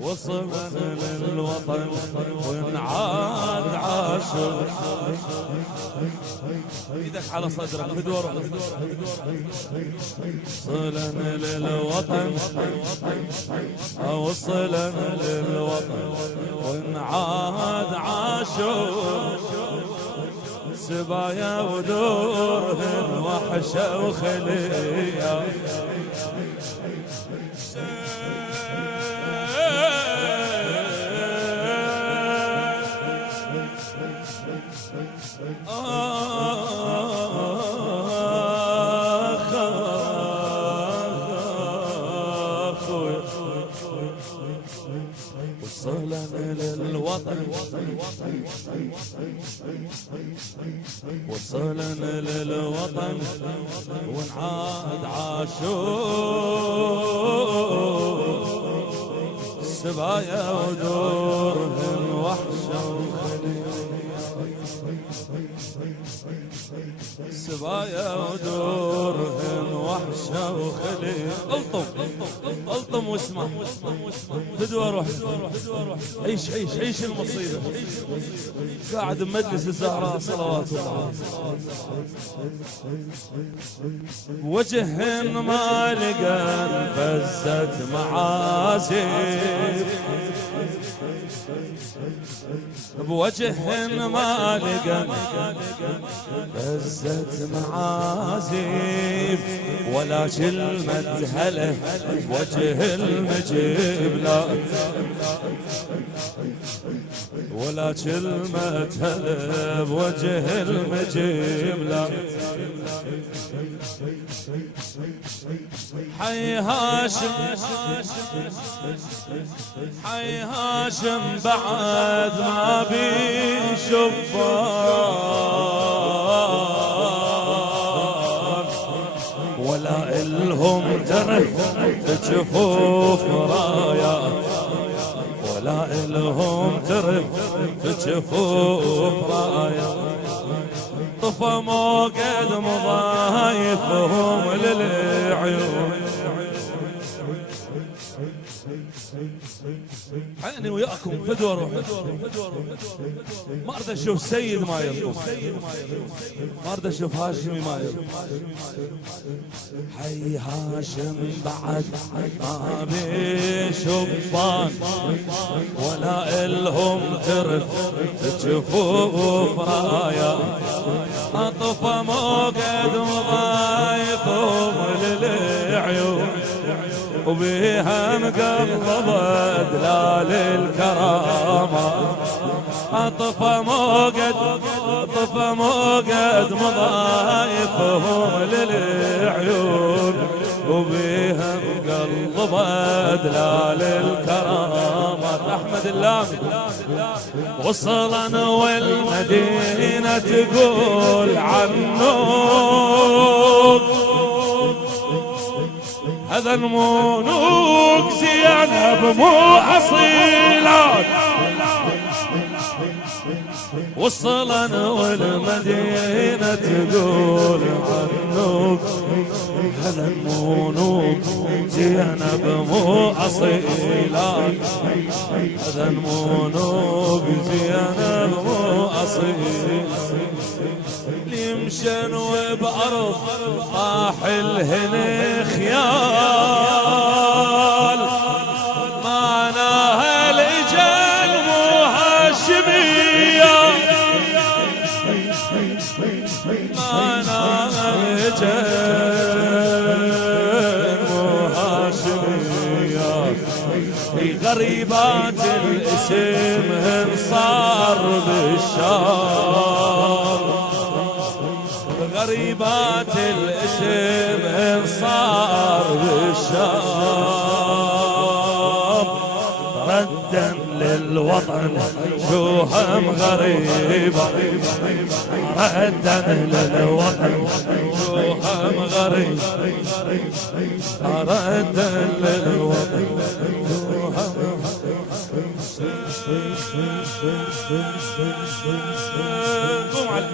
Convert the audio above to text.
وصلنا للوطن ونعاد عاشق. ايدك على صدرك في دور. وصلنا للوطن وصلنا للوطن ونعاد عاشق. سبايا ودورهن وحشة وخلية. وصلنا للوطن وصلنا للوطن ونعاد عاشور. سبايا ودورهن وحشة وخلية. سبايا ودورهن وحشة وخلية. الطم واسمع فدوى روح. عيش المصيبة. قاعد بمجلس الزهراء صلوات الله. وجهن ما لقى فزت معازف. بوجهن ما لقى فزت معازف. ولا كلمة هله بوجه المجيب لا. ولا كلمة هله بوجه المجيب لا. حي هاشم حي هاشم بعد ما بيشبان. ولا إلهم ترف جفوف رايات. ولا إلهم ترف جفوف رايات. طفى موقد مضايفهم للعيون. حقني وياكم فدوى روح. ما اريد اشوف سيد ما يرقص. ما اريد اشوف هاشمي ما يرقص. حي هاشم بعد ما بشبان. ولا الهم ترف جفوف رايا. طفى موقد مضايفهم للعيون. وبيها مقلبت دلال الكرامة. طفى موقد مضايفهم للعيون. وبيها مقلبت دلال الكرامة. أحمد اللامي. وصلنا والمدينة تقول عنوك. هذا المونوك زينب مو أصيلات. وصلنا والمدينة تقول عنوك. هذا المونوك زينب مو أصيلات. هذا المونوك زينب مو أصيلات. يمشن وبأرض طاح الهن خيال. معناها الإجل مو هاشمية. معناها الإجل مو هاشمية. غريبات الاسم هن صار بالشام. غريبات الاسم صار بالشام. ردا للوطن شوهم غريبة. ردا للوطن شوهم غريبة. ردا للوطن شوهم قوم على